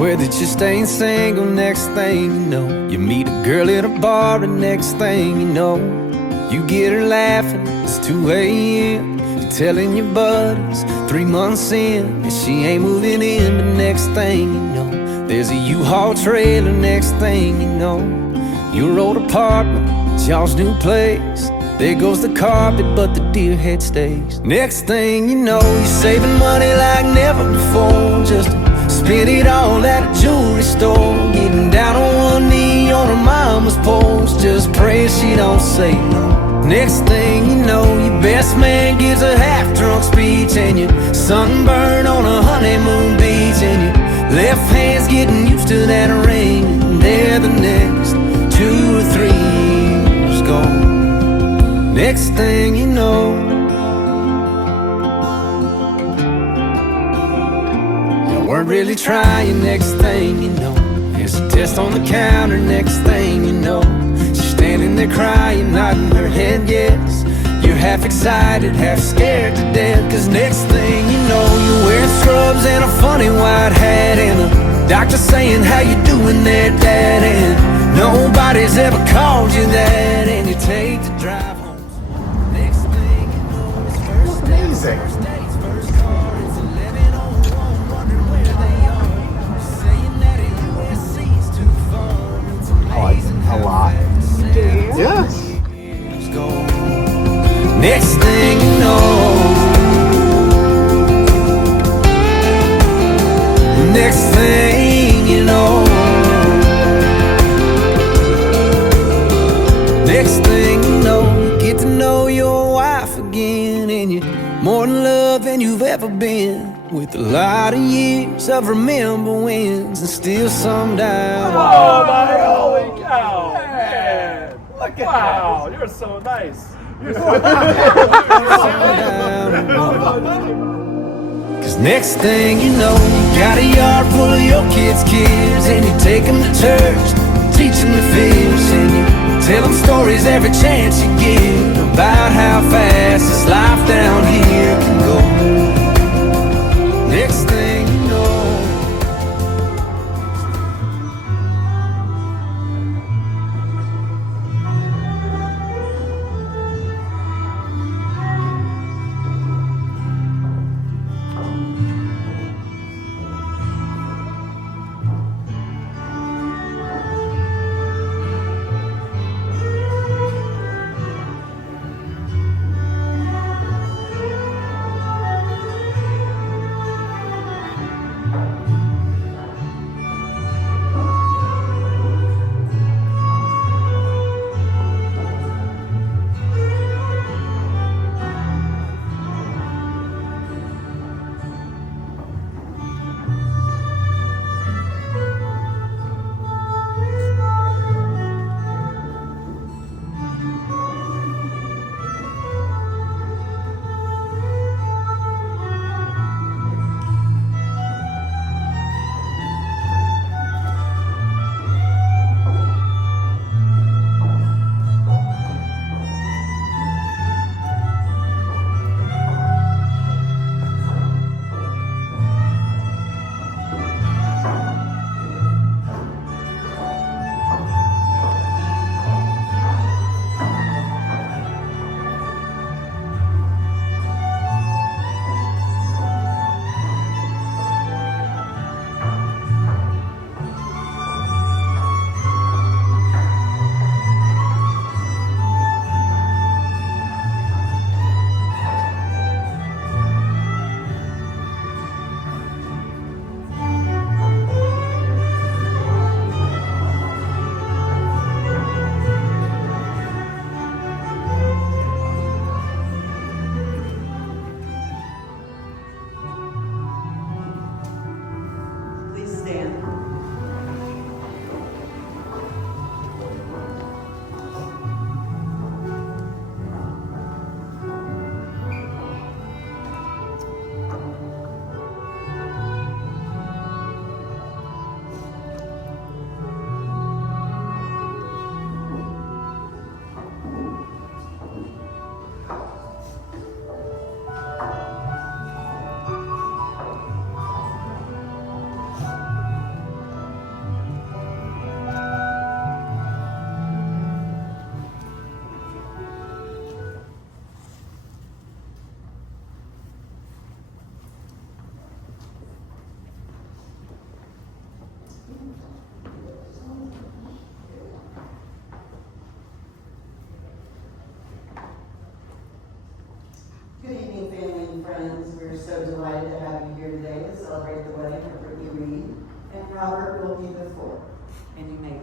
Swear that you're staying single. Next thing you know, you meet a girl at a bar, and next thing you know, you get her laughing. It's 2 a.m. You're telling your buddies 3 months in, and she ain't moving in. But next thing you know, there's a U-Haul trailer. Next thing you know, your old apartment, it's y'all's new place. There goes the carpet, but the deer head stays. Next thing you know, you're saving money like never before, just to spend it all at a jewelry store. Getting down on one knee on her mama's porch, just praying she don't say no. Next thing you know, your best man gives a half-drunk speech, and you're sunburned on a honeymoon beach, and your left hand's getting used to that ring, and there the next 2 or 3 years gone. Next thing you know, you weren't really trying. Next thing you know, here's a test on the counter. Next thing you know, she's standing there crying, nodding her head yes. You're half excited, half scared to death, cause next thing you know, you're wearing scrubs and a funny white hat, and the doctor saying, how you doing there, Dad? And nobody's ever called you that, and you take the drive home. Amazing. I like it a lot. Yes. Next thing you know, next thing you know, next thing you know, you get to know your wife again, and you're more in love than you've ever been, with a lot of years of remember wins, and still some down. Oh my holy cow, man! Look at wow, that. You're so nice. You're so Cause next thing you know, you got a yard full of your kids' and you take them to church, teach them to fish, and you tell them stories every chance you get about how fast this life down here can go. Next thing you know,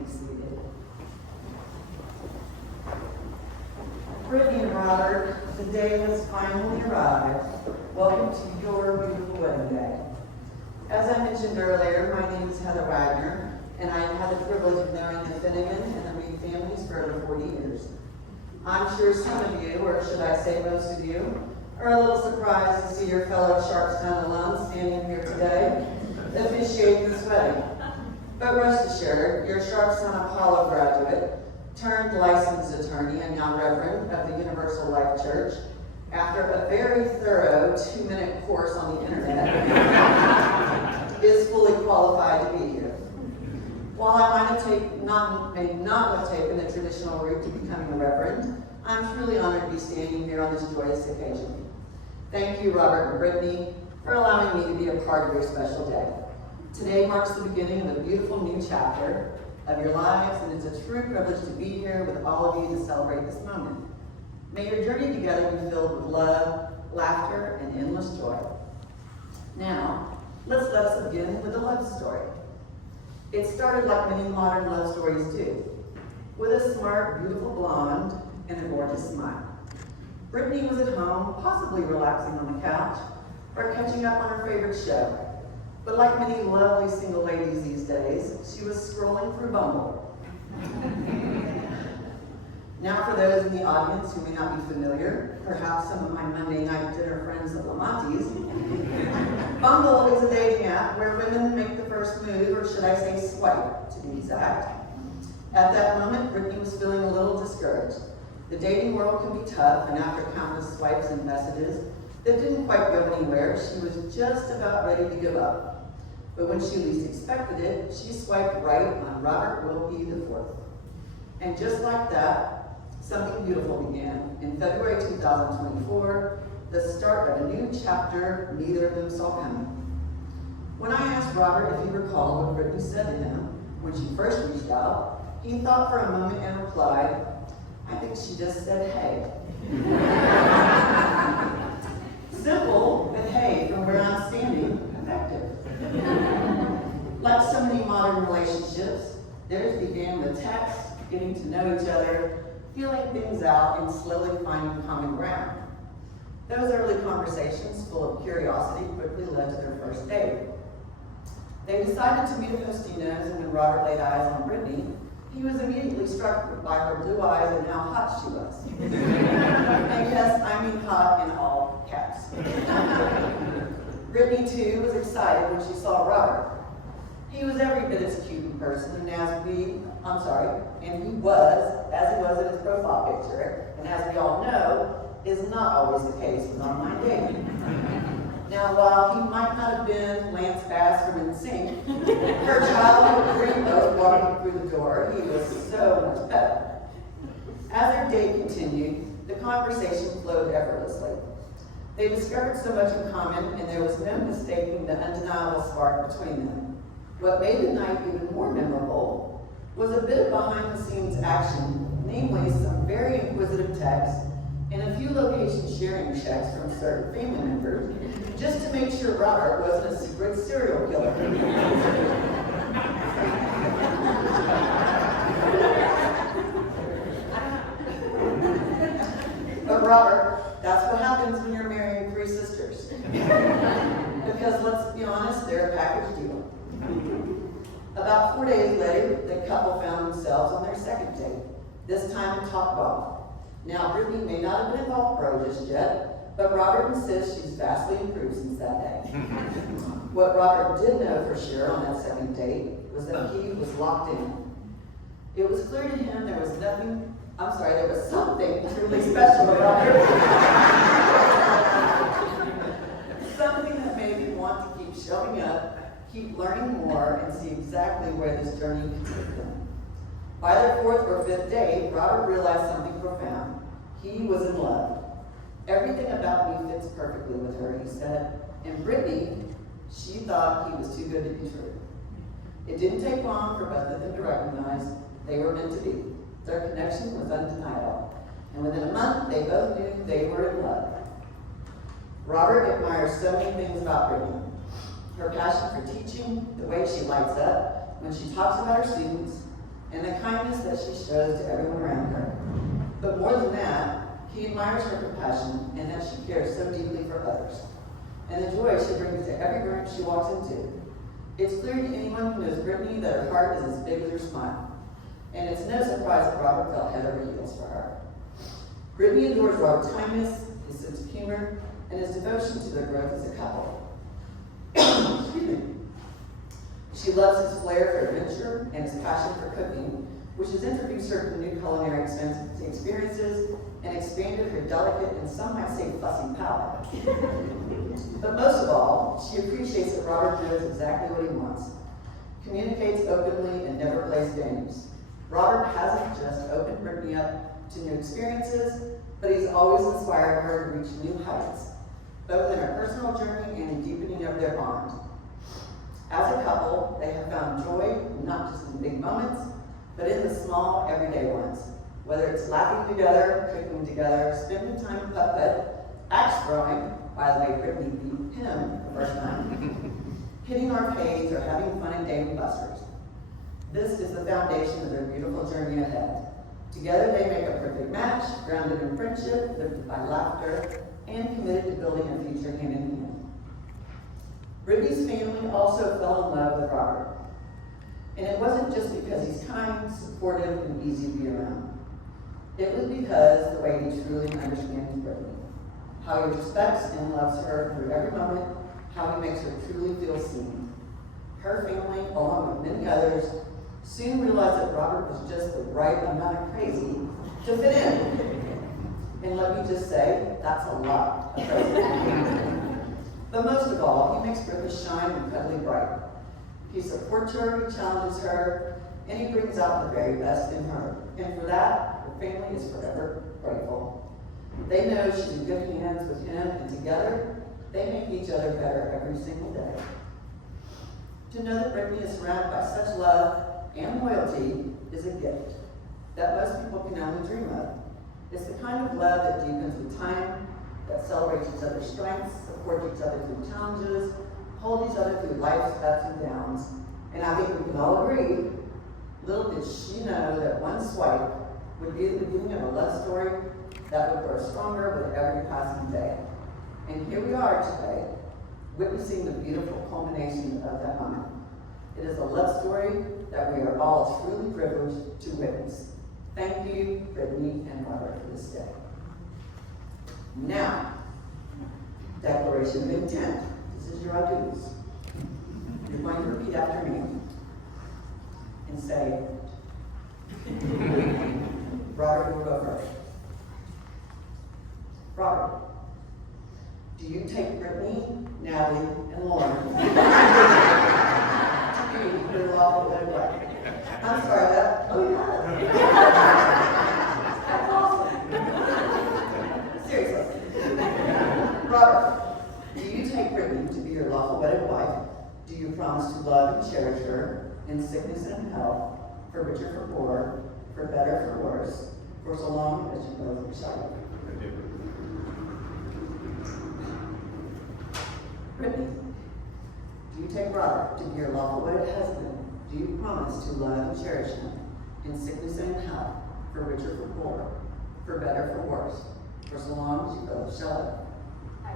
be seated. Brittani and Robert, the day has finally arrived. Welcome to your beautiful wedding day. As I mentioned earlier, my name is Heather Wagner, and I have had the privilege of knowing the Finnegan and the Reed families for over 40 years. I'm sure some of you, or should I say most of you, are a little surprised to see your fellow Sharpstown alums standing here today to officiate this wedding. But rest assured, your Sharpstown Apollo graduate, turned licensed attorney and now Reverend of the Universal Life Church, after a very thorough 2-minute course on the internet, is fully qualified to be here. While I may not have taken the traditional route to becoming a Reverend, I'm truly honored to be standing here on this joyous occasion. Thank you, Robert and Brittani, for allowing me to be a part of your special day. Today marks the beginning of a beautiful new chapter of your lives, and it's a true privilege to be here with all of you to celebrate this moment. May your journey together be filled with love, laughter, and endless joy. Now, let us begin with a love story. It started like many modern love stories do, with a smart, beautiful blonde and a gorgeous smile. Brittani was at home, possibly relaxing on the couch, or catching up on her favorite show. But like many lovely single ladies these days, she was scrolling through Bumble. Now for those in the audience who may not be familiar, perhaps some of my Monday night dinner friends at Lamonti's, Bumble is a dating app where women make the first move, or should I say swipe, to be exact. At that moment, Brittani was feeling a little discouraged. The dating world can be tough, and after countless swipes and messages that didn't quite go anywhere, she was just about ready to give up. But when she least expected it, she swiped right on Robert Wilkie IV. And just like that, something beautiful began. In February 2024, the start of a new chapter neither of them saw coming. When I asked Robert if he recalled what Brittani said to him when she first reached out, he thought for a moment and replied, "I think she just said hey." Simple, but hey, from where I'm standing, effective. Like so many modern relationships, theirs began with text, getting to know each other, feeling things out, and slowly finding common ground. Those early conversations, full of curiosity, quickly led to their first date. They decided to meet at Postino's, and when Robert laid eyes on Brittani, he was immediately struck by her blue eyes and how hot she was. And yes, I mean hot in all caps. Brittani, too, was excited when she saw Robert. He was every bit as cute in person, and he was, as he was in his profile picture, and as we all know, is not always the case with online dating. Now, while he might not have been Lance Bass from NSYNC, her childhood dream of walking through the door, he was so much better. As their date continued, the conversation flowed effortlessly. They discovered so much in common, and there was no mistaking the undeniable spark between them. What made the night even more memorable was a bit of behind-the-scenes action, namely some very inquisitive texts and a few location sharing checks from certain family members, just to make sure Robert wasn't a secret serial killer. But Robert, that's what happens when you're marrying 3 sisters. Because let's be honest, they're a package deal. About 4 days later, the couple found themselves on their second date, this time in Topgolf. Now, Brittani may not have been a golf pro just yet, but Robert insists she's vastly improved since that day. What Robert did know for sure on that second date was that he was locked in. It was clear to him there was something truly special about her. Something that made him want to keep showing up, keep learning more, and see exactly where this journey could take them. By their 4th or 5th date, Robert realized something profound. He was in love. Everything about me fits perfectly with her, he said. And Brittani, she thought he was too good to be true. It didn't take long for both of them to recognize they were meant to be. Their connection was undeniable. And within a month, they both knew they were in love. Robert admires so many things about Brittani. Her passion for teaching, the way she lights up when she talks about her students, and the kindness that she shows to everyone around her. But more than that, he admires her compassion and that she cares so deeply for others, and the joy she brings to every room she walks into. It's clear to anyone who knows Brittany that her heart is as big as her smile, and it's no surprise that Robert felt head over heels for her. Brittany adores Robert's kindness, his sense of humor, and his devotion to their growth as a couple. Excuse me. She loves his flair for adventure and his passion for cooking, which has introduced her to new culinary experiences and expanded her delicate and some might say fussy palate. But most of all, she appreciates that Robert knows exactly what he wants, communicates openly, and never plays games. Robert hasn't just opened Brittany up to new experiences, but he's always inspired her to reach new heights, both in her personal journey and in deepening of their bond. As a couple, they have found joy not just in big moments, but in the small, everyday ones. Whether it's laughing together, cooking together, spending time in putt-putt, axe throwing, by the way, Brittany beat him the first time, hitting arcades, or having fun in Dave & Buster's. This is the foundation of their beautiful journey ahead. Together they make a perfect match, grounded in friendship, lifted by laughter, and committed to building a future hand in hand. Brittany's family also fell in love with Robert. And it wasn't just because he's kind, supportive, and easy to be around. It was because the way he truly understands Brittany, how he respects and loves her through every moment, how he makes her truly feel seen. Her family, along with many others, soon realized that Robert was just the right amount of crazy to fit in. And let me just say, that's a lot of crazy. But most of all, he makes Brittany shine incredibly bright. He supports her, he challenges her, and he brings out the very best in her. And for that, her family is forever grateful. They know she's in good hands with him, and together, they make each other better every single day. To know that Brittany is surrounded by such love and loyalty is a gift that most people can only dream of. It's the kind of love that deepens with time, that celebrates each other's strengths, supports each other through challenges, hold each other through life's ups and downs. And I think we can all agree, little did she know that one swipe would be the beginning of a love story that would grow stronger with every passing day. And here we are today, witnessing the beautiful culmination of that moment. It is a love story that we are all truly privileged to witness. Thank you, Brittany and Robert, for this day. Now, declaration of intent. This is your I-do's. You're going to repeat after me and say, Robert, will go first. Robert, do you take Brittany, Natalie, and Lauren to be your lawful wedded wife? I'm sorry, that, oh yeah. That's awesome. Seriously. Robert, do you take Brittany to be your lawful wedded wife? Do you promise to love and cherish her in sickness and in health, for richer, for poorer, for better, for worse, for so long as you both shall? Brittany, do you take Robert to be your lawful wedded husband? Do you promise to love and cherish him in sickness and in health, for richer, for poorer, for better, for worse, for so long as you both shall live? I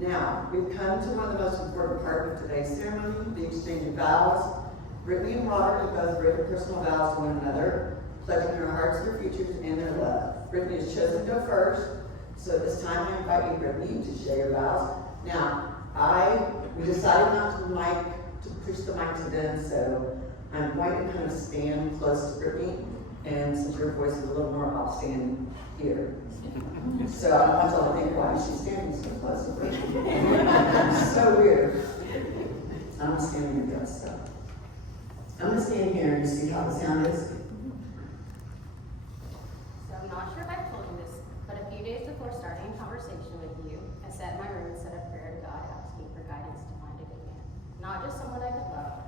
do. Now, we've come to one of the most important parts of today's ceremony, the exchange of vows. Brittany and Robert have both written personal vows to one another, pledging their hearts, their futures, and their love. Brittany has chosen to go first, so at this time I invite you, Brittany, to share your vows. Now, we decided not to push the mic to them, so I'm going to kind of stand close to Brittany, and since your voice is a little more, I'll stand here. So I want y'all to think, why is she standing so close to Brittany? So weird. I'm gonna stand in your dress, so. I'm gonna stand here and see how the sound is. So I'm not sure if I've told you this, but a few days before starting a conversation with you, I sat in my room and said a prayer to God, asking for guidance to find a good man. Not just someone I could love,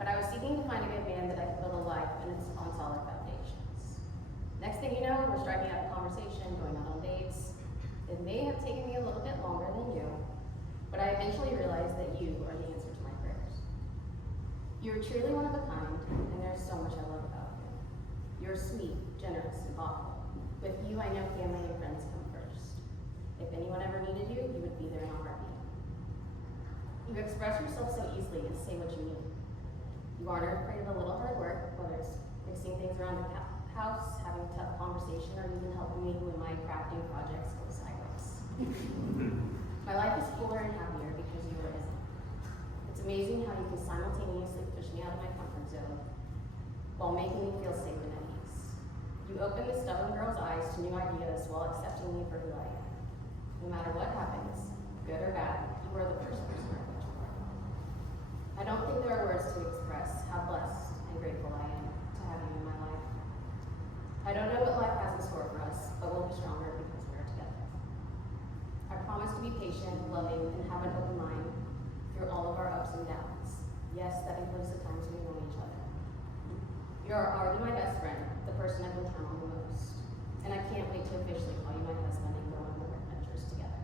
but I was seeking to find a good man that I could build a life and it's on solid foundations. Next thing you know, we're striking out a conversation, going out on dates. It may have taken me a little bit longer than you, but I eventually realized that you are the answer to my prayer. You're truly one of a kind, and there's so much I love about you. You're sweet, generous, and thoughtful. With you, I know family and friends come first. If anyone ever needed you, you would be there in a heartbeat. You express yourself so easily and say what you need. You aren't afraid of a little hard work, whether it's fixing things around the house, having a tough conversation, or even helping me when my crafting projects go sideways. My life is fuller and happier because you are Isn't. It's amazing how you can simultaneously push me out of my comfort zone while making me feel safe and at ease. You open the stubborn girl's eyes to new ideas while accepting me for who I am. No matter what happens, good or bad, you are the first person I reach for. I don't think there are words to express how blessed and grateful I am to have you in my life. I don't know what life has in store for us, but we'll be stronger because we're together. I promise to be patient, loving, and have an open mind through all of our ups and downs. Yes, that includes the times we know each other. You are already my best friend, the person I can count on the most. And I can't wait to officially call you my husband and go on more adventures together.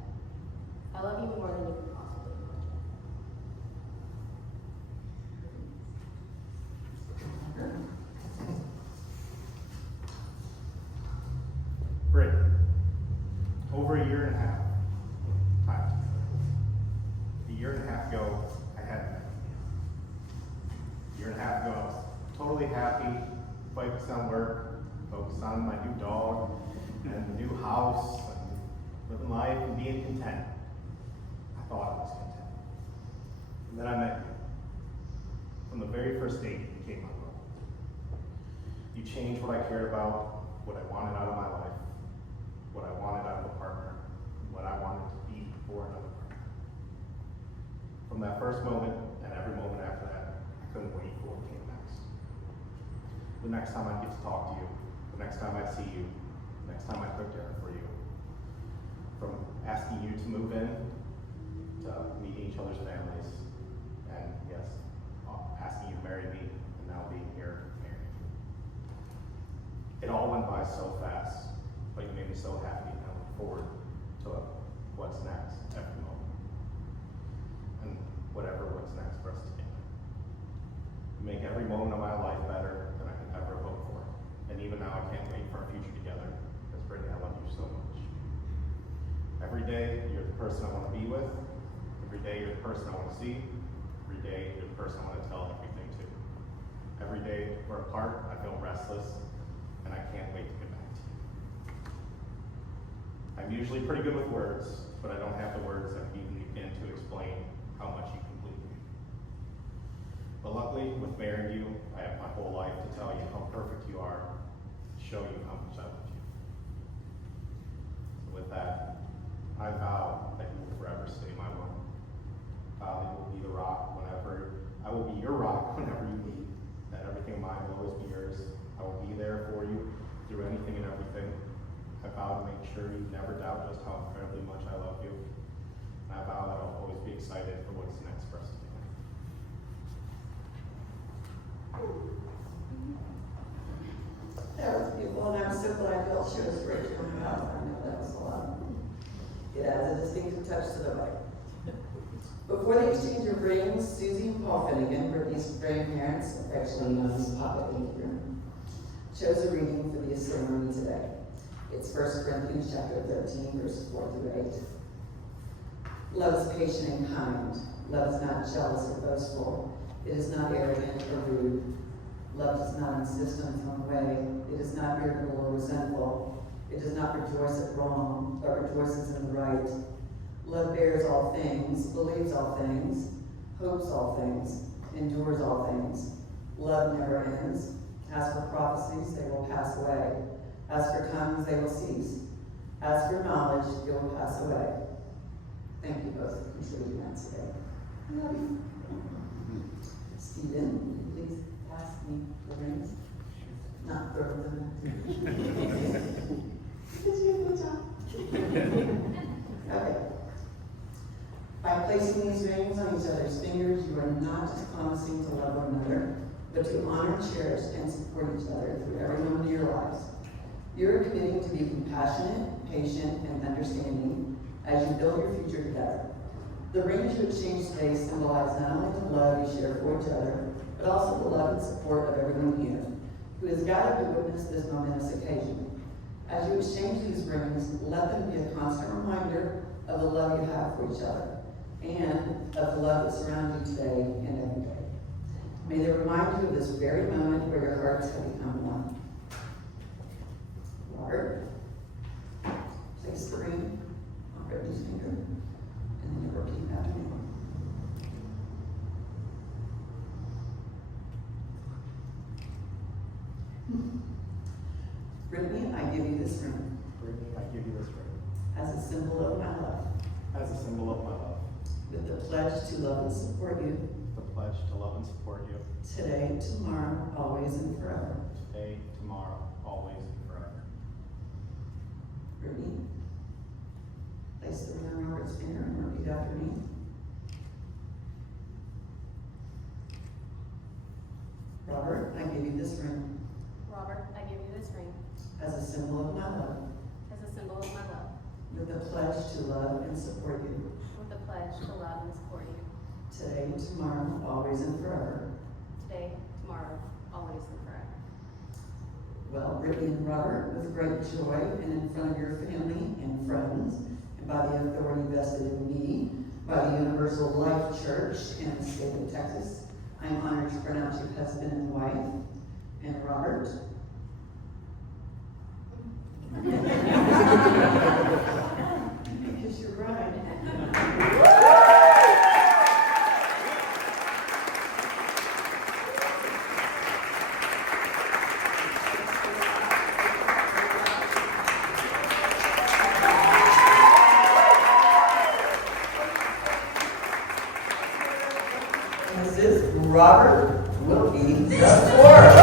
I love you more than you can possibly imagine. Britt, over a year and a half. A year and a half ago, I had met you. A year and a half ago, I was totally happy, focused on work, focused on my new dog, and the new house, and living life and being content. I thought I was content. And then I met you. From the very first date, you became my love. You changed what I cared about, what I wanted out of my life, what I wanted out of a partner, what I wanted to be for another partner. From that first moment and every moment after that, I couldn't wait for what came next. The next time I get to talk to you, the next time I see you, the next time I cook dinner for you. From asking you to move in, to meeting each other's families, and yes, asking you to marry me, and now being here married. It all went by so fast, but you made me so happy, and I look forward to what's next every moment. And what's next for us together. You make every moment of my life better than I could ever hope for. And even now, I can't wait for our future together, because Brittany, I love you so much. Every day, you're the person I want to be with. Every day, you're the person I want to see. Every day, you're the person I want to tell everything to. Every day we're apart, I feel restless, and I can't wait to get back to you. I'm usually pretty good with words, but I don't have the words that can even begin to explain how much you complete me. But luckily, with marrying you, I have my whole life to tell you how perfect you are, to show you how much I love you. So with that, I vow that you will forever stay my woman. I will be the rock whenever, I will be your rock whenever you need. That everything of mine will always be yours. I will be there for you through anything and everything. I vow to make sure you never doubt just how incredibly much I love you. And I vow that I'll always be excited for what's next for us together. That was beautiful, and I'm so glad you all chose Rachel and Ralph. I know that was a lot. It adds a distinctive touch to the wedding. Before they exchange their rings, Susie and Paul Finnegan, Brittany's grandparents, affectionately known as Papa Adrian, chose a reading for the ceremony today. It's 1 Corinthians chapter 13, verses 4 through 8. Love is patient and kind. Love is not jealous or boastful. It is not arrogant or rude. Love does not insist on its own way. It is not irritable or resentful. It does not rejoice at wrong, but rejoices in the right. Love bears all things, believes all things, hopes all things, endures all things. Love never ends. As for prophecies, they will pass away. As for tongues, they will cease. As for knowledge, it will pass away. Thank you both for contributing that today. I love you. Stephen, please pass me the rings. Not throw them. Good job. Okay. By placing these rings on each other's fingers, you are not just promising to love one another, but to honor, cherish, and support each other through every moment of your lives. You're committing to be compassionate, patient, and understanding as you build your future together. The rings you exchange today symbolize not only the love you share for each other, but also the love and support of everyone here who has gathered to witness this momentous occasion. As you exchange these rings, let them be a constant reminder of the love you have for each other and of the love that surrounds you today and every day. May they remind you of this very moment where your hearts have become one. Robert, place the ring on Brittany's finger, and then you repeat after me. Brittany, I give you this ring Brittany, I give you this ring as a symbol of my love, as a symbol of my love. with the pledge to love and support you The pledge to love and support you today, tomorrow, always, and forever. today, tomorrow, always, and forever. Brittany, place the ring on Robert's finger and repeat after me. Robert, I give you this ring Robert, I give you this ring as a symbol of my love, as a symbol of my love, with the pledge to love and support you with a pledge to love and support you today, tomorrow, always, and forever. today, tomorrow, always, and forever. Well, Brittany and Robert, with great joy and in front of your family and friends, and by the authority vested in me by the Universal Life Church in the state of Texas, I am honored to pronounce you husband and wife. And Robert, because you're right. Mrs. Robert will be the fourth.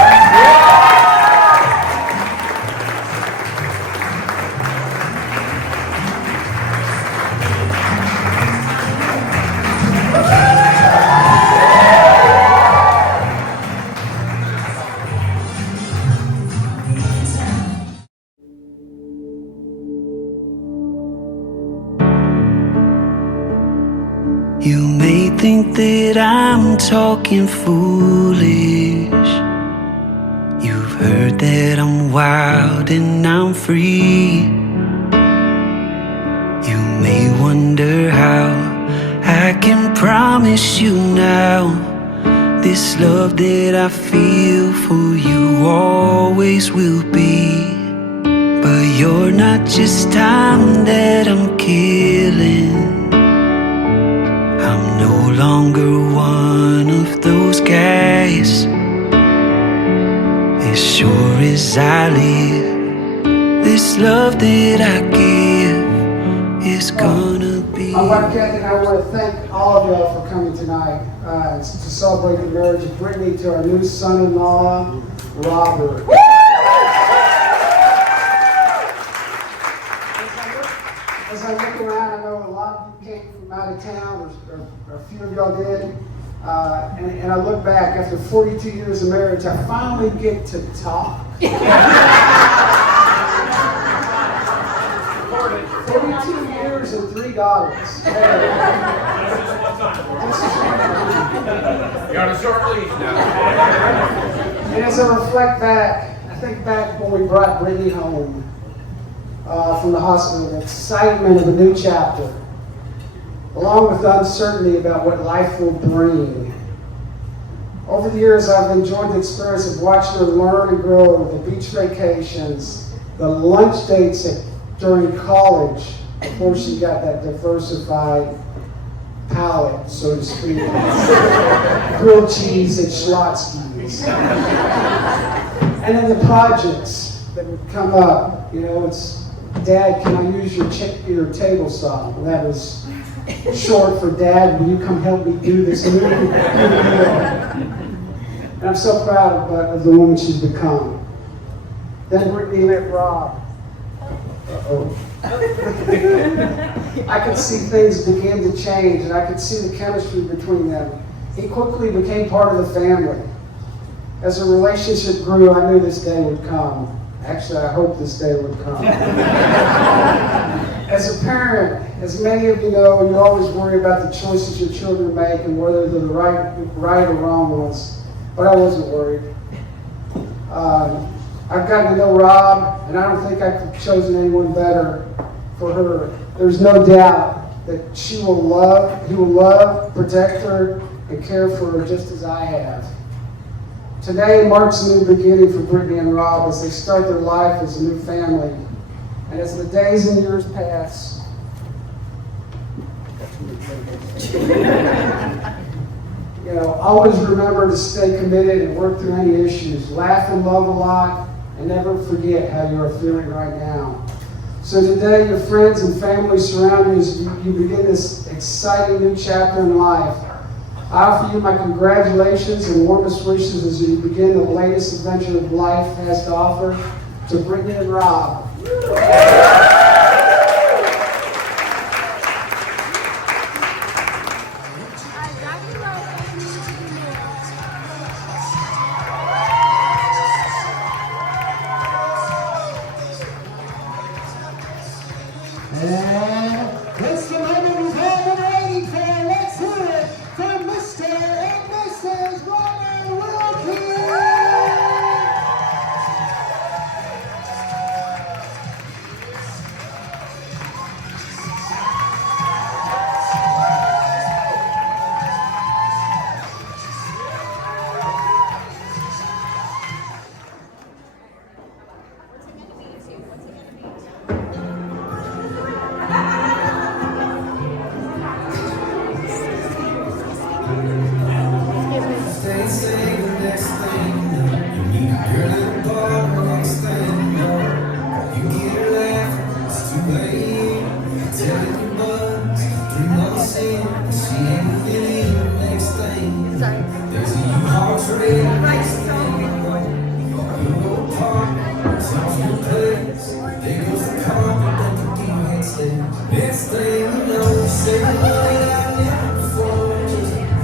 You may think that I'm talking foolish. You've heard that I'm wild and I'm free. You may wonder how I can promise you now this love that I feel for you always will be. But you're not just time that I'm killing. I'm no longer one of those guys. As sure as I live, this love that I give is gonna be. My wife Kathy and I want to thank all of y'all for coming tonight to celebrate the marriage of Brittany to our new son-in-law, Robert. As I look around, I know a lot of you came from out of town, or a few of y'all did. And I look back, after 42 years of marriage, I finally get to talk. 42 years and 3 daughters. You're on a short leash now. And as I reflect back, I think back when we brought Brittany home from the hospital, the excitement of a new chapter, along with the uncertainty about what life will bring. Over the years, I've enjoyed the experience of watching her learn and grow, the beach vacations, the lunch dates during college, before she got that diversified palate, so to speak. Grilled cheese at Schlotsky's. And then the projects that would come up, you know, it's, Dad, can I use your table saw? And that was short for Dad, will you come help me do this movie? And I'm so proud of the woman she's become. Then Brittany met Rob. Uh-oh. I could see things begin to change, and I could see the chemistry between them. He quickly became part of the family. As the relationship grew, I knew this day would come. Actually, I hope this day would come. As a parent, as many of you know, you always worry about the choices your children make and whether they're the right or wrong ones. but I wasn't worried. I've gotten to know Rob, and I don't think I could have chosen anyone better for her. There's no doubt that he will love, protect her, and care for her just as I have. Today marks a new beginning for Brittani and Rob as they start their life as a new family. And as the days and years pass, always remember to stay committed and work through any issues. Laugh and love a lot, and never forget how you are feeling right now. So today, your friends and family surround you as you begin this exciting new chapter in life. I offer you my congratulations and warmest wishes as you begin the latest adventure that life has to offer. To Brittani and Rob. It's the moment we've all been waiting for. Let's hear it from Mr. and Mrs. Robert Wilkie. Stay single, next thing you know, you meet a girl at a bar, next thing you know, you get her laughing, it's 2 a.m. You're telling your buds, 3 months in, she ain't feeling. Next thing you know, there's a U-Haul trail. Next thing you know, you go park, some new place, there goes the car, but don't forget your headset. Next thing you know, you say the money I never before.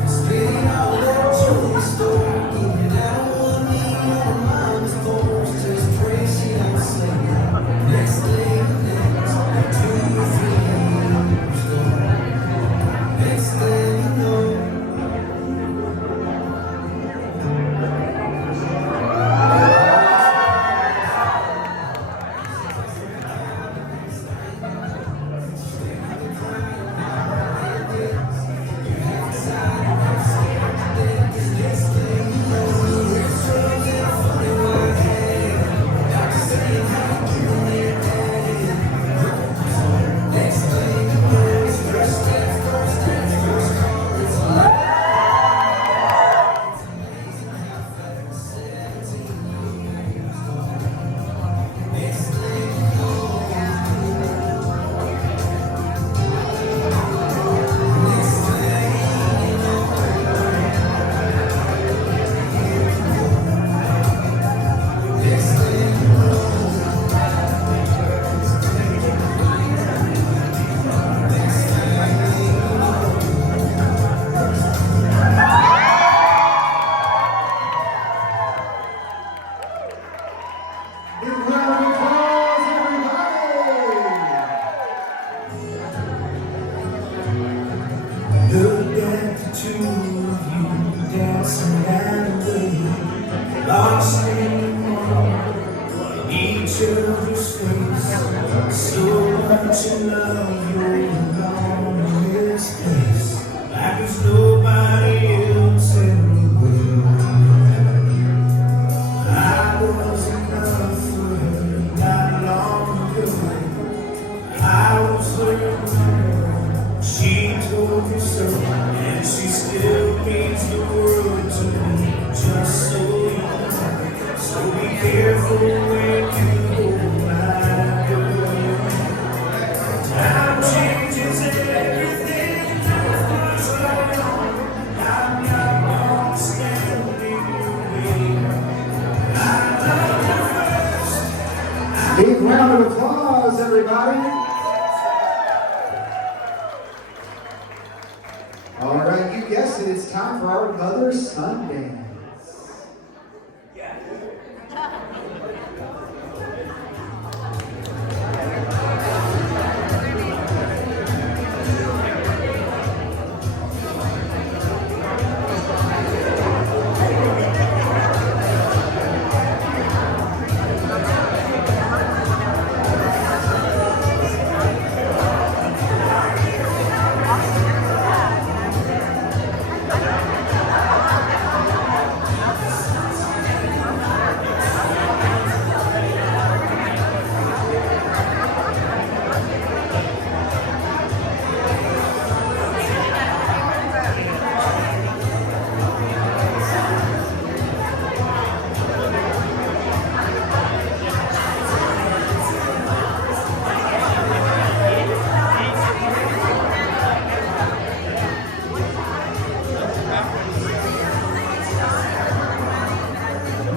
Spinning all over the store, even down one knee on the mama's porch, just crazy outside. Next thing, next, 2 or 3 years ago. Next thing you know. Look at the 2 of you dancing that way, lost in each other's face. So much in love, you're alone in this place, like there's nobody else in the world. I was enough for her not long ago. I was her, she told me so, and she still means the world to me, just so you know. So be careful when you hold my girl. Time changes everything, I'm not gonna stand in your way. I love you first. Big round of applause, everybody. All right, you guessed it. It's time for our mother-son dance.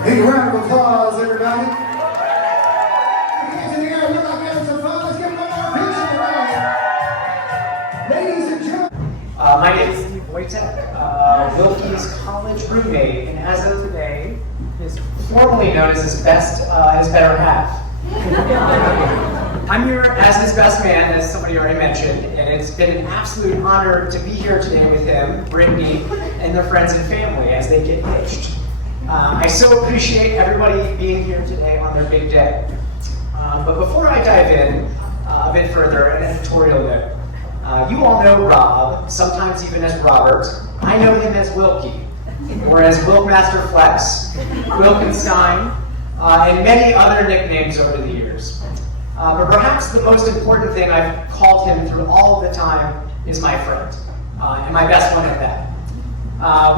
Big round of applause, everybody. Hands in the air, look like having some fun. Let's give them one more picture tonight. Ladies and gentlemen. My name is Steve Wojtek, Wilkie's college roommate, and as of today, is formerly known as his better half. I'm here as his best man, as somebody already mentioned, and it's been an absolute honor to be here today with him, Brittany, and their friends and family as they get hitched. I so appreciate everybody being here today on their big day. But before I dive in a bit further, an editorial note. You all know Rob, sometimes even as Robert. I know him as Wilkie, or as Wilkmaster Flex, Wilkenstein, and many other nicknames over the years. But perhaps the most important thing I've called him through all of the time is my friend, and my best one at that.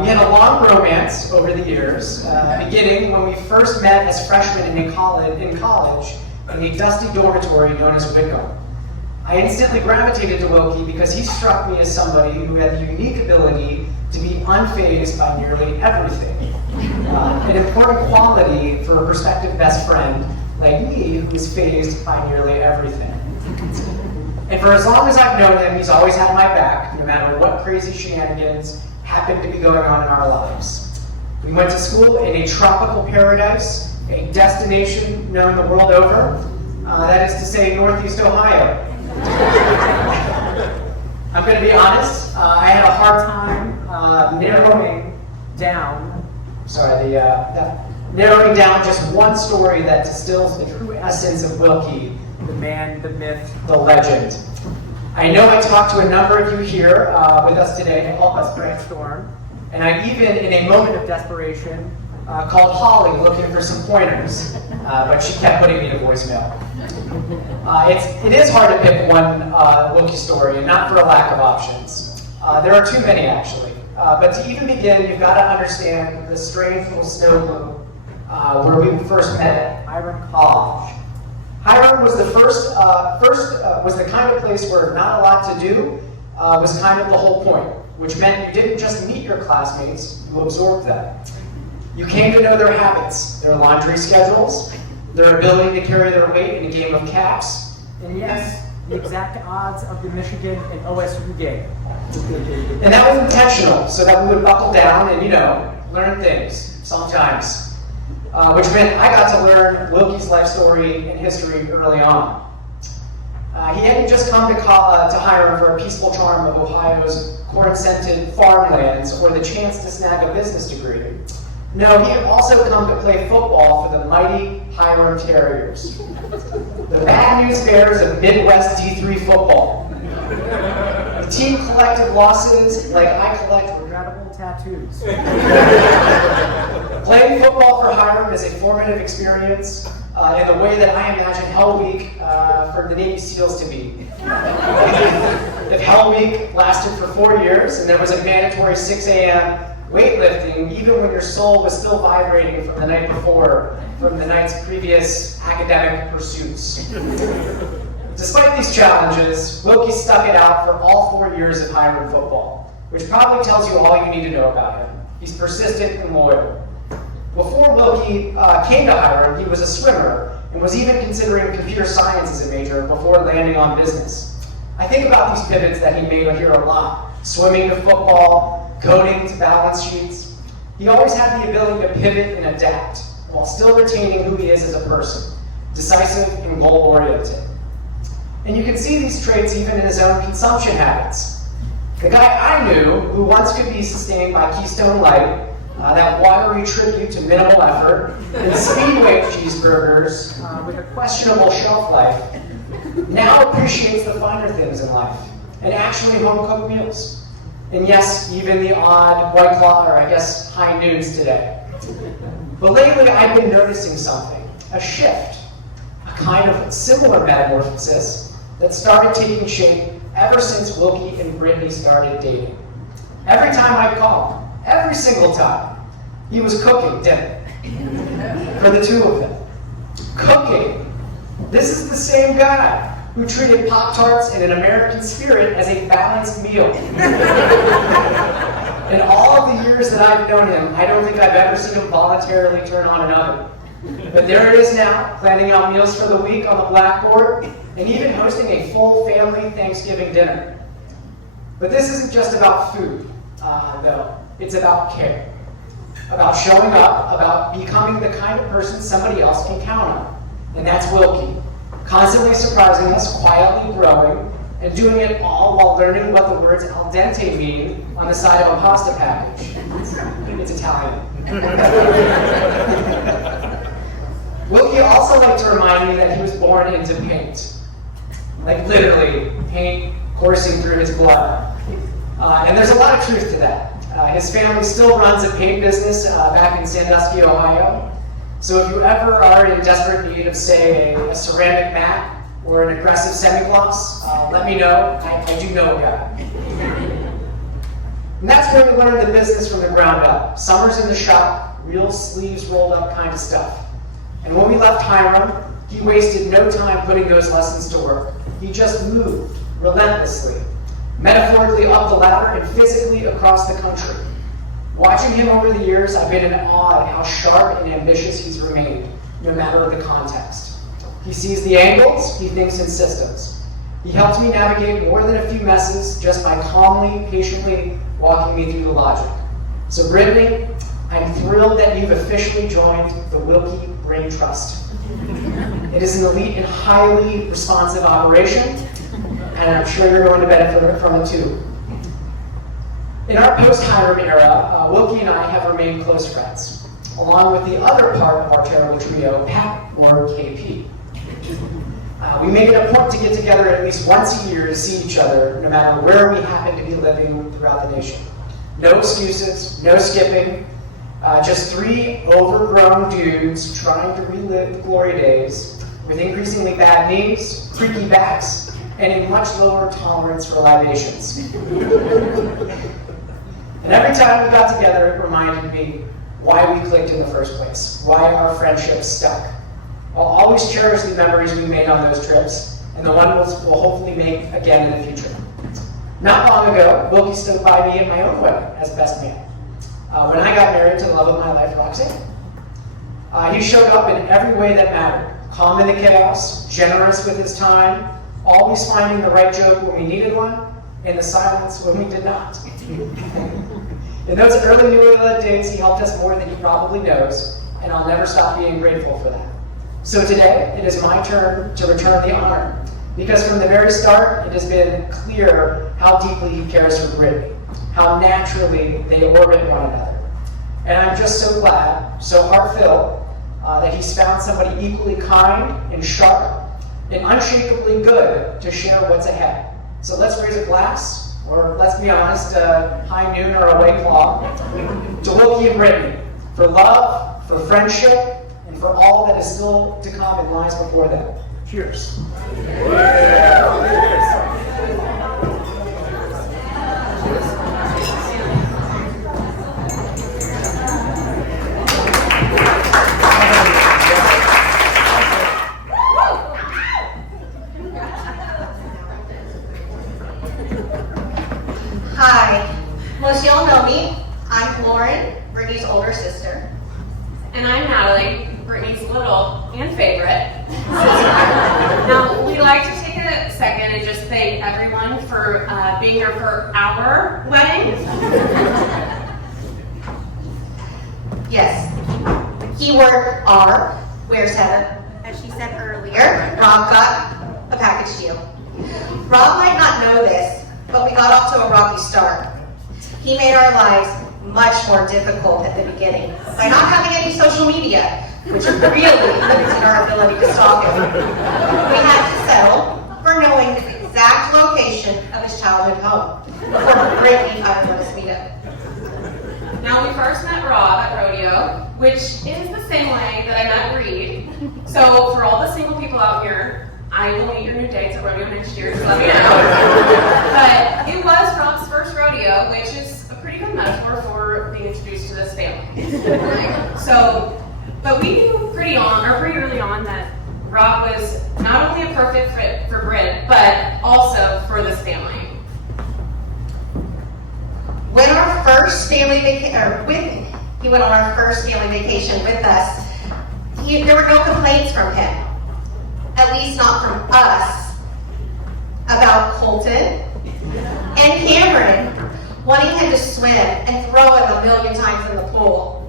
We had a long romance over the years, beginning when we first met as freshmen in college in a dusty dormitory known as Wickham. I instantly gravitated to Wilkie because he struck me as somebody who had the unique ability to be unfazed by nearly everything. An important quality for a prospective best friend like me who is fazed by nearly everything. And for as long as I've known him, he's always had my back, no matter what crazy shenanigans happened to be going on in our lives. We went to school in a tropical paradise, a destination known the world over, that is to say, Northeast Ohio. I'm going to be honest, I had a hard time narrowing down just one story that distills the true essence of Wilkie, the man, the myth, the legend. I know I talked to a number of you here with us today to help us brainstorm, and I even, in a moment of desperation, called Holly looking for some pointers, but she kept putting me to voicemail. It is hard to pick one Wilkie story, and not for a lack of options. There are too many, actually. But to even begin, you've got to understand the strange little snow globe where we first met at Hiram College. Hiram was the was the kind of place where not a lot to do was kind of the whole point, which meant you didn't just meet your classmates, you absorbed them. You came to know their habits, their laundry schedules, their ability to carry their weight in a game of caps, and yes, the exact odds of the Michigan and OSU game. And that was intentional, so that we would buckle down and, learn things, sometimes. Which meant I got to learn Wilkie's life story and history early on. He hadn't just come to Hiram for a peaceful charm of Ohio's corn-scented farmlands or the chance to snag a business degree. No, he had also come to play football for the mighty Hiram Terriers, the Bad News Bears of Midwest D3 football. The team collected losses like I collect regrettable tattoos. Playing football for Hiram is a formative experience in the way that I imagine Hell Week for the Navy SEALs to be. If Hell Week lasted for 4 years and there was a mandatory 6 a.m. weightlifting, even when your soul was still vibrating from the night before, from the night's previous academic pursuits. Despite these challenges, Wilkie stuck it out for all 4 years of Hiram football, which probably tells you all you need to know about him. He's persistent and loyal. Before Wilkie came to Hiram, he was a swimmer and was even considering computer science as a major before landing on business. I think about these pivots that he made here a lot. Swimming to football, coding to balance sheets. He always had the ability to pivot and adapt while still retaining who he is as a person, decisive and goal-oriented. And you can see these traits even in his own consumption habits. The guy I knew, who once could be sustained by Keystone Light, that watery tribute to minimal effort, and Speedway cheeseburgers with a questionable shelf life, now appreciates the finer things in life, and actually home-cooked meals. And yes, even the odd White Claw, or I guess high noons today. But lately I've been noticing something, a shift, a kind of similar metamorphosis that started taking shape ever since Wilkie and Brittany started dating. Every time I'd call, every single time, he was cooking dinner for the two of them. Cooking. This is the same guy who treated Pop-Tarts and an American Spirit as a balanced meal. In all of the years that I've known him, I don't think I've ever seen him voluntarily turn on an oven. But there it is now, planning out meals for the week on the blackboard, and even hosting a full family Thanksgiving dinner. But this isn't just about food, though. It's about care. About showing up, about becoming the kind of person somebody else can count on. And that's Wilkie. Constantly surprising us, quietly growing, and doing it all while learning what the words al dente mean on the side of a pasta package. It's Italian. Wilkie also liked to remind me that he was born into paint. Like literally, paint coursing through his blood. And there's a lot of truth to that. His family still runs a paint business back in Sandusky, Ohio. So if you ever are in desperate need of, say, a ceramic mat or an aggressive semi-gloss, let me know. I do know a guy. And that's where we learned the business from the ground up. Summers in the shop, real sleeves rolled up kind of stuff. And when we left Hiram, he wasted no time putting those lessons to work. He just moved relentlessly, metaphorically up the ladder and physically across the country. Watching him over the years, I've been in awe at how sharp and ambitious he's remained, no matter the context. He sees the angles, he thinks in systems. He helped me navigate more than a few messes just by calmly, patiently walking me through the logic. So Brittani, I'm thrilled that you've officially joined the Wilkie Brain Trust. It is an elite and highly responsive operation, and I'm sure you're going to benefit from it too. In our post-Hiram era, Wilkie and I have remained close friends, along with the other part of our terrible trio, Pat or KP. We made it a point to get together at least once a year to see each other, no matter where we happen to be living throughout the nation. No excuses, no skipping, just three overgrown dudes trying to relive the glory days with increasingly bad knees, creaky backs, and a much lower tolerance for libations. And every time we got together, it reminded me why we clicked in the first place, why our friendship stuck. I'll always cherish the memories we made on those trips, and the ones we'll hopefully make again in the future. Not long ago, Wilkie stood by me at my own wedding as best man. When I got married to the love of my life, Roxanne. He showed up in every way that mattered. Calm in the chaos, generous with his time, always finding the right joke when we needed one, and the silence when we did not. In those early newlywed days, he helped us more than he probably knows, and I'll never stop being grateful for that. So today, it is my turn to return the honor, because from the very start, it has been clear how deeply he cares for Brittani, how naturally they orbit one another. And I'm just so glad, so heart-filled, that he's found somebody equally kind and sharp and unshakably good to share what's ahead. So let's raise a glass, or let's be honest, high noon or a white claw, to Wilkie and Brittani, for love, for friendship, and for all that is still to come and lies before them. Cheers. Hi, most of y'all know me. I'm Lauren, Brittany's older sister. And I'm Natalie, Brittany's little and favorite. Now, we'd like to take a second and just thank everyone for being here for our wedding. Yes, keyword R, where's Heather? As she said earlier, Rob got a package deal. Rob might not know this, but we got off to a rocky start. He made our lives much more difficult at the beginning by not having any social media, which really limited our ability to stalk him. We had to settle for knowing the exact location of his childhood home before Brittany finally let us meet him. Now, we first met Rob at rodeo, which is the same way that I met Reed. So, for all the single people out here, I will meet your new dates at rodeo next year, so let me know. But it was Rob's first rodeo, which is a pretty good metaphor for being introduced to this family. So, but we knew pretty early on that Rob was not only a perfect fit for Britt, but also for this family. When our first family vacation, he went on our first family vacation with us, there were no complaints from him, at least not from us, about Colton and Cameron wanting him to swim and throw him a million times in the pool.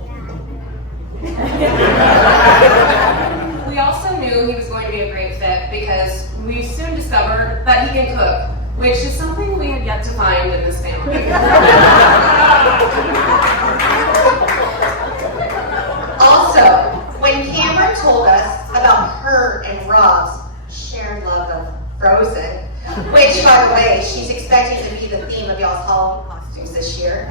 We also knew he was going to be a great fit because we soon discovered that he can cook, which is something we had yet to find in this family. Also, when Cameron told us about her and Rob's shared love of Frozen, which, by the way, she's expecting to be the theme of y'all's Halloween costumes this year.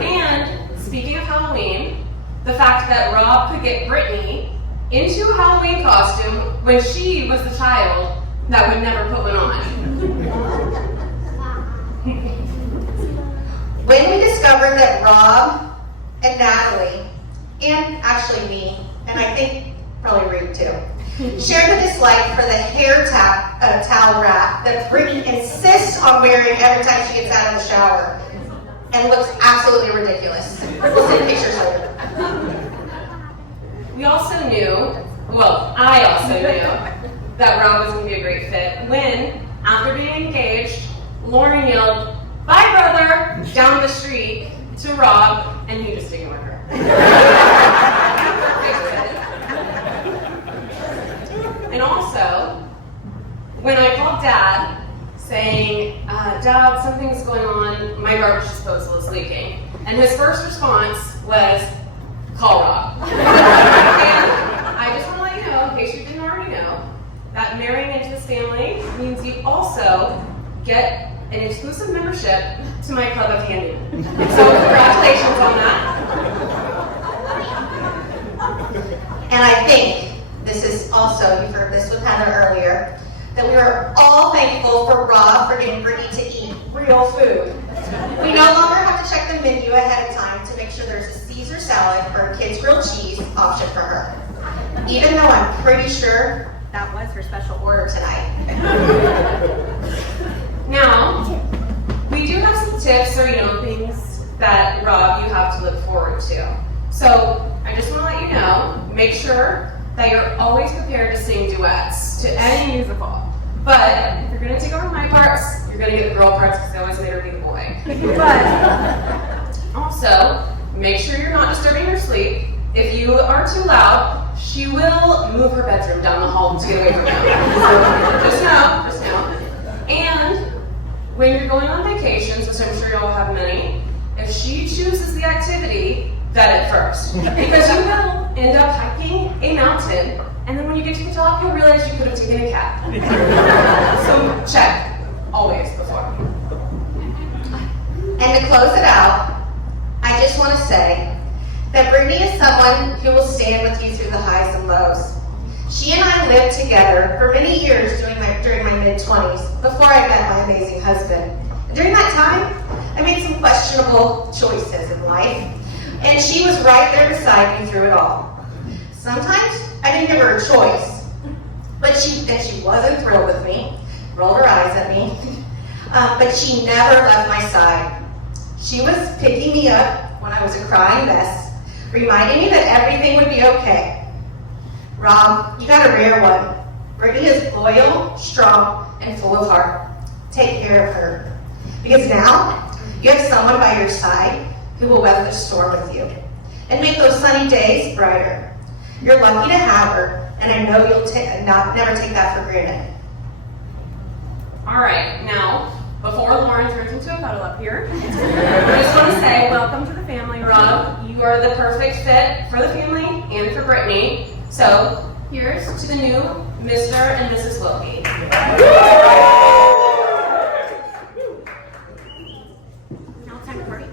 And speaking of Halloween, the fact that Rob could get Brittany into a Halloween costume when she was the child that would never put one on. When we discovered that Rob and Natalie, and actually me, and I think probably Reed too, shared a dislike for the hair towel wrap that Brittany insists on wearing every time she gets out of the shower, and looks absolutely ridiculous. We'll see pictures later. We also knew, well, I also knew, that Rob was going to be a great fit when, after being engaged, Lauren yelled, "Bye, brother," down the street to Rob, and he just ignored her. And also, when I called Dad, saying, "Dad, something's going on, my garbage disposal is leaking," and his first response was, "Call Rob." And I just want to let you know, in case you didn't already know, that marrying into this family means you also get an exclusive membership to my club of handymen. So congratulations on that. And I think this is also, you've heard this with Heather earlier, that we are all thankful for Rob for getting Brittany to eat real food. We no longer have to check the menu ahead of time to make sure there's a Caesar salad or a kid's grilled cheese option for her. Even though I'm pretty sure that was her special order tonight. Now, we do have some tips or, things that, Rob, you have to look forward to. So, I just want to let you know, make sure that you're always prepared to sing duets to any musical. But if you're going to take over my parts, you're going to get the girl parts because they always made her be the boy. But also, make sure you're not disturbing her sleep. If you are too loud, she will move her bedroom down the hall to get away from you. So just know. And when you're going on vacations, which I'm sure you all have many, if she chooses the activity, vet it first. Because you will end up hiking a mountain, and then when you get to the top, you'll realize you could have taken a cab. So check, always, before. And to close it out, I just want to say that Brittany is someone who will stand with you through the highs and lows. She and I lived together for many years during my mid-20s before I met my amazing husband. And during that time, I made some questionable choices in life, and she was right there beside me through it all. Sometimes I didn't give her a choice, but she wasn't thrilled with me, rolled her eyes at me, but she never left my side. She was picking me up when I was a crying mess, reminding me that everything would be okay. Rob, you got a rare one. Brittany is loyal, strong, and full of heart. Take care of her. Because now, you have someone by your side who will weather the storm with you and make those sunny days brighter. You're lucky to have her, and I know you'll never take that for granted. All right, now, before Lauren turns into a puddle up here, I just want to say welcome to the family, Rob. You are the perfect fit for the family and for Brittany. So, here's to the new Mr. and Mrs. Wilkie. Now it's time to party.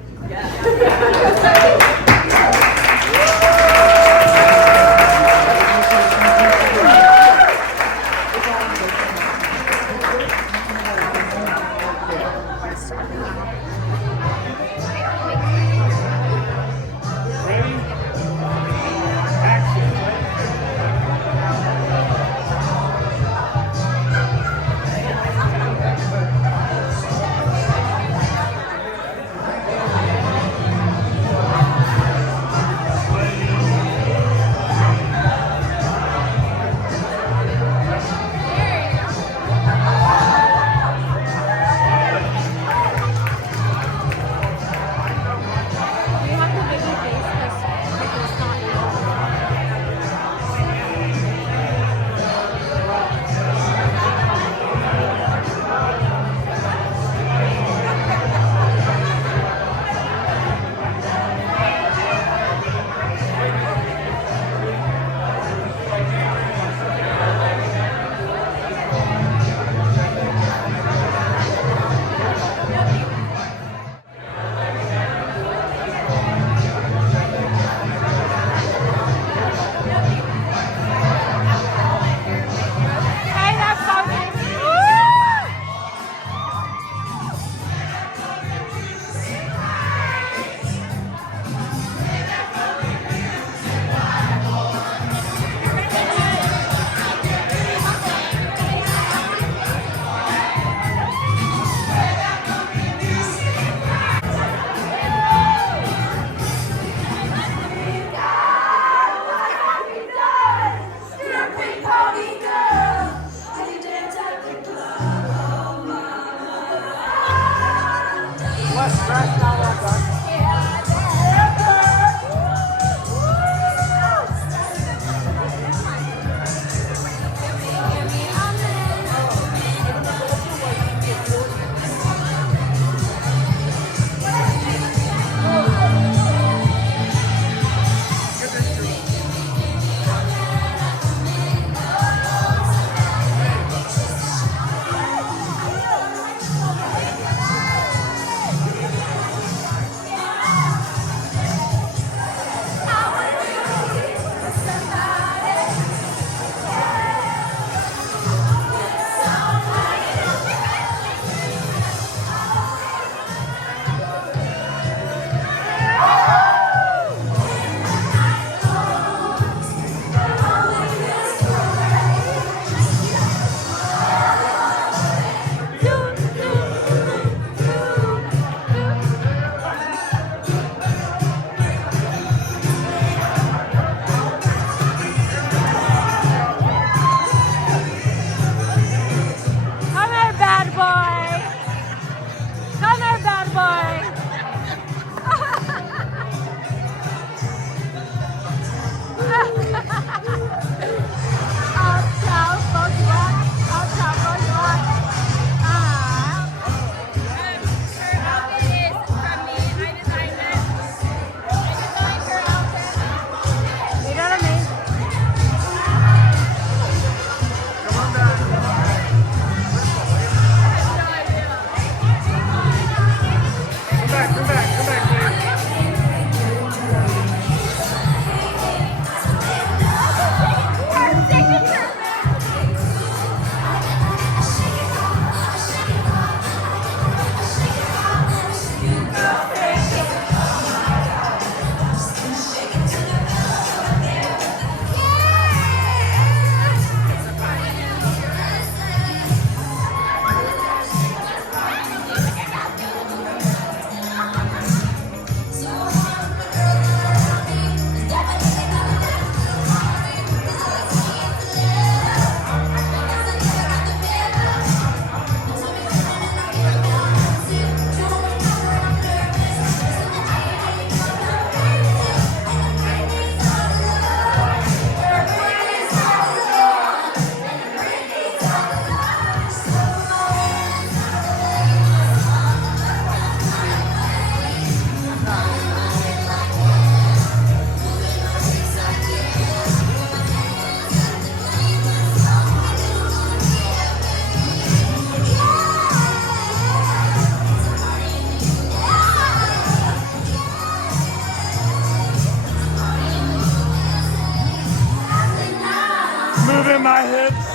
moving my hips.